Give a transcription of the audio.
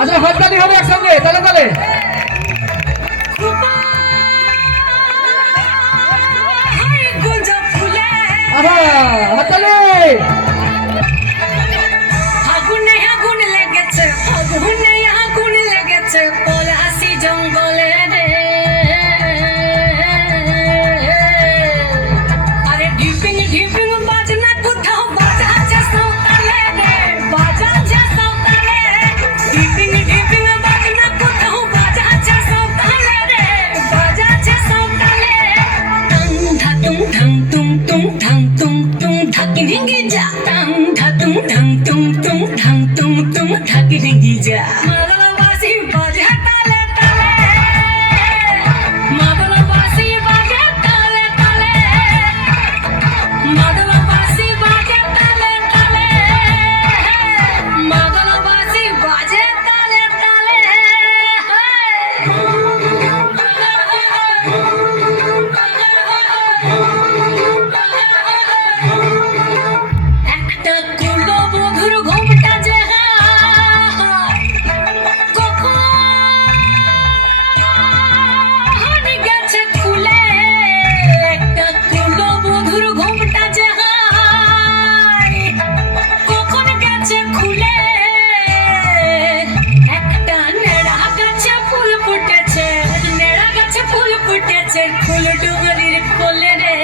আচ্ছা হাততালি হবে একসঙ্গে, তালে তালে। হাততালি। আগুনে আগুন লেগেছে, আগুনে আগুন লেগেছে পলাশি জঙ্গলে রে। আরে ঢিপিং ঢিপিং বাজনা কোথাও বাজাচ্ছে সাঁওতালে রে, বাজাচ্ছে সাঁওতালে। ঢিপিং ঢিপিং বাজনা কোথাও বাজাচ্ছে সাঁওতালে রে, বাজাচ্ছে সাঁওতালে। টং ধাতুং ঢং তুং তুং ঢং তুং তুং ঢাকি ভেঙে যা, টং ধাতুং ঢং তুং তুং ঢং তুং তুং ঢাকি ভেঙে যা। মাদলবাসী বাজে তালে তালে, মাদলবাসী বাজে তালে তালে, মাদলবাসী বাজে তালে তালে, মাদলবাসী বাজে তালে তালে। একটা কুলো বধুর ঘোমটা যে কখন গেছে খুলে, একটা কুলো বধুর ঘোমটা যে কখন গেছে খুলে। একটা নেড়া গাছে ফুল ফুটেছে, নেড়া গাছে ফুল ফুটেছে ফুল ডুবরির কোলে রে।